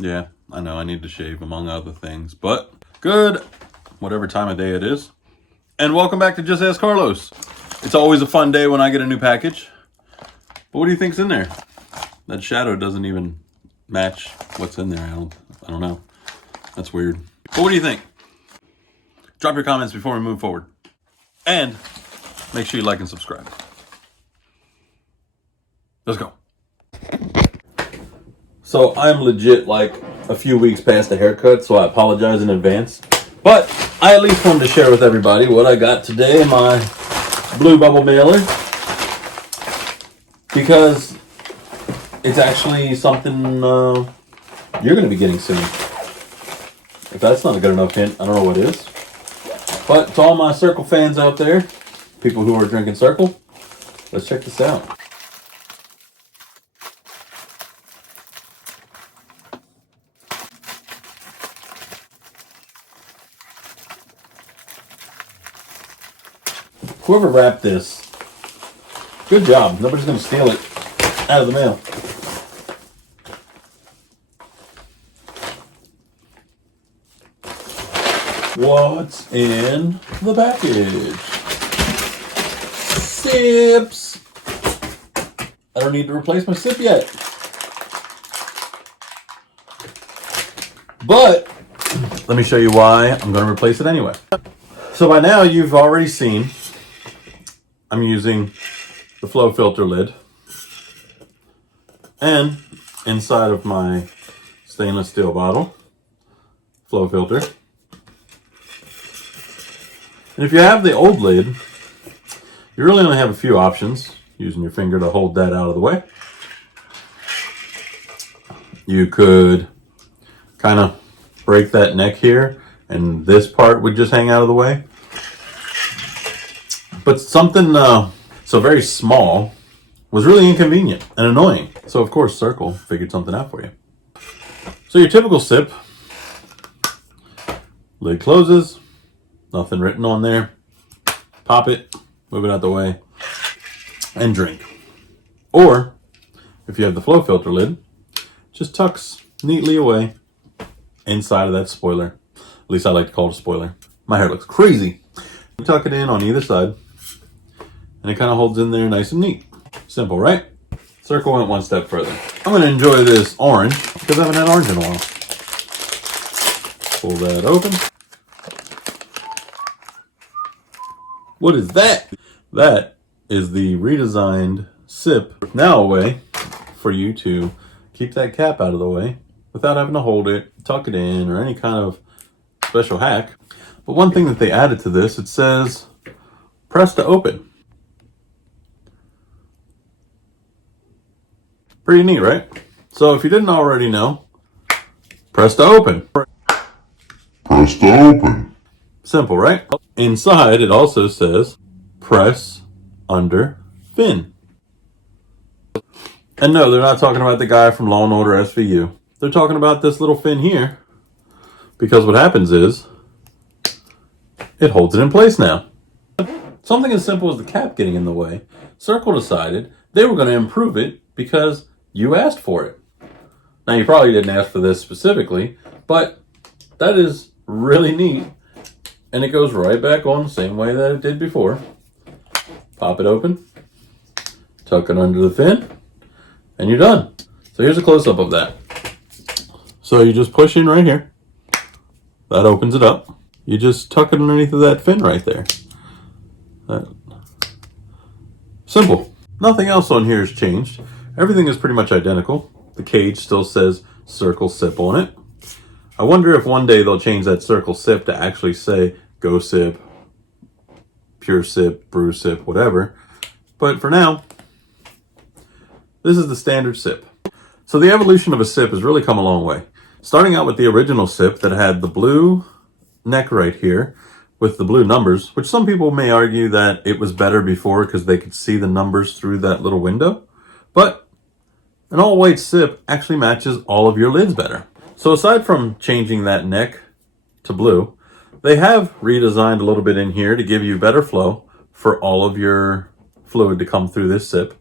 Yeah, I know I need to shave among other things, but good, whatever time of day it is. And welcome back to Just Ask Carlos. It's always a fun day when I get a new package. But what do you think's in there? That shadow doesn't even match what's in there. I don't know. That's weird. But what do you think? Drop your comments before we move forward. And make sure you like and subscribe. Let's go. So I'm legit like a few weeks past the haircut, so I apologize in advance. But I at least wanted to share with everybody what I got today in my blue bubble mailer, because it's actually something you're going to be getting soon. If that's not a good enough hint, I don't know what is. But to all my Cirkul fans out there, people who are drinking Cirkul, let's check this out. Whoever wrapped this, good job. Nobody's going to steal it out of the mail. What's in the package? Sips. I don't need to replace my sip yet. But let me show you why I'm going to replace it anyway. So by now you've already seen I'm using the flow filter lid, and inside of my stainless steel bottle, flow filter. And if you have the old lid, you really only have a few options. Using your finger to hold that out of the way. You could kind of break that neck here, and this part would just hang out of the way. But something so very small was really inconvenient and annoying. So of course Cirkul figured something out for you. So your typical sip, lid closes, nothing written on there. Pop it, move it out the way, and drink. Or if you have the flow filter lid, just tucks neatly away inside of that spoiler. At least I like to call it a spoiler. My hair looks crazy. You tuck it in on either side, and it kind of holds in there nice and neat. Simple, right? Cirkul went one step further. I'm going to enjoy this orange because I haven't had orange in a while. Pull that open. What is that? That is the redesigned sip. Now a way for you to keep that cap out of the way without having to hold it, tuck it in, or any kind of special hack. But one thing that they added to this, it says press to open. Pretty neat, right? So if you didn't already know, press to open. Press to open. Simple, right? Inside it also says press under fin. And no, they're not talking about the guy from Law & Order SVU. They're talking about this little fin here, because what happens is it holds it in place now. Something as simple as the cap getting in the way, Cirkul decided they were going to improve it because you asked for it. Now, you probably didn't ask for this specifically, but that is really neat. And it goes right back on the same way that it did before. Pop it open, tuck it under the fin, and you're done. So here's a close-up of that. So you just push in right here. That opens it up. You just tuck it underneath of that fin right there. Simple. Nothing else on here has changed. Everything is pretty much identical. The cage still says Cirkul Sip on it. I wonder if one day they'll change that Cirkul Sip to actually say Go Sip, Pure Sip, Brew Sip, whatever. But for now, this is the standard sip. So the evolution of a sip has really come a long way. Starting out with the original sip that had the blue neck right here with the blue numbers, which some people may argue that it was better before because they could see the numbers through that little window. But an all-white sip actually matches all of your lids better. So aside from changing that neck to blue, they have redesigned a little bit in here to give you better flow for all of your fluid to come through this sip.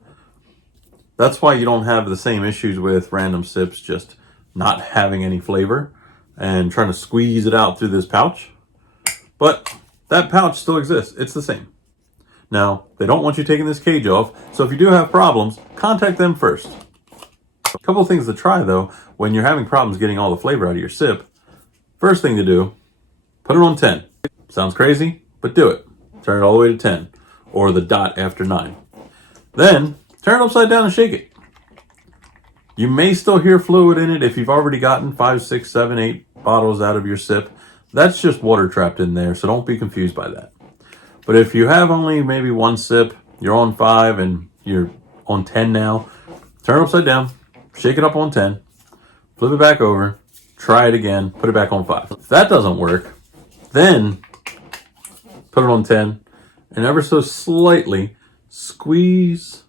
That's why you don't have the same issues with random sips just not having any flavor and trying to squeeze it out through this pouch. But that pouch still exists. It's the same. Now, they don't want you taking this cage off, so if you do have problems, contact them first. A couple of things to try, though, when you're having problems getting all the flavor out of your sip. First thing to do, put it on 10. Sounds crazy, but do it. Turn it all the way to 10, or the dot after 9. Then, turn it upside down and shake it. You may still hear fluid in it if you've already gotten 5, 6, 7, 8 bottles out of your sip. That's just water trapped in there, so don't be confused by that. But if you have only maybe one sip, you're on 5 and you're on 10 now, turn it upside down, shake it up on 10, flip it back over, try it again, put it back on 5. If that doesn't work, then put it on 10 and ever so slightly squeeze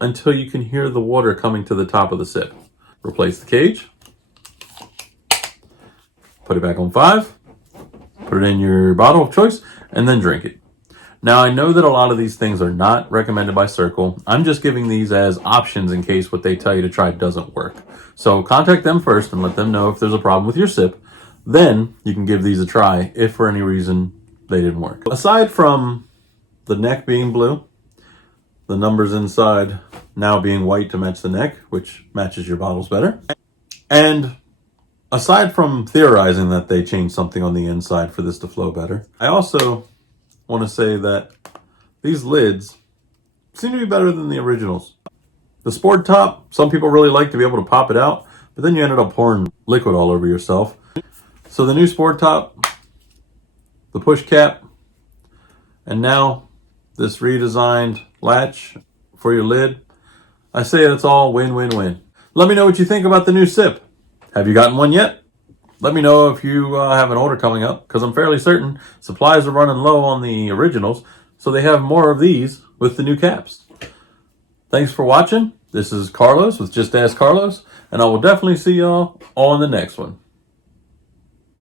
until you can hear the water coming to the top of the sip. Replace the cage, put it back on 5, put it in your bottle of choice, and then drink it. Now, I know that a lot of these things are not recommended by Cirkul. I'm just giving these as options in case what they tell you to try doesn't work. So contact them first and let them know if there's a problem with your sip. Then you can give these a try if for any reason they didn't work. Aside from the neck being blue, the numbers inside now being white to match the neck, which matches your bottles better. And aside from theorizing that they changed something on the inside for this to flow better, I also want to say that these lids seem to be better than the originals. The sport top, some people really like to be able to pop it out, but then you ended up pouring liquid all over yourself. So the new sport top, the push cap, and now this redesigned latch for your lid, I say it's all win-win-win. Let me know what you think about the new sip. Have you gotten one yet? Let me know if you have an order coming up, because I'm fairly certain supplies are running low on the originals, so they have more of these with the new caps. Thanks for watching. This is Carlos with Just Ask Carlos, and I will definitely see y'all on the next one.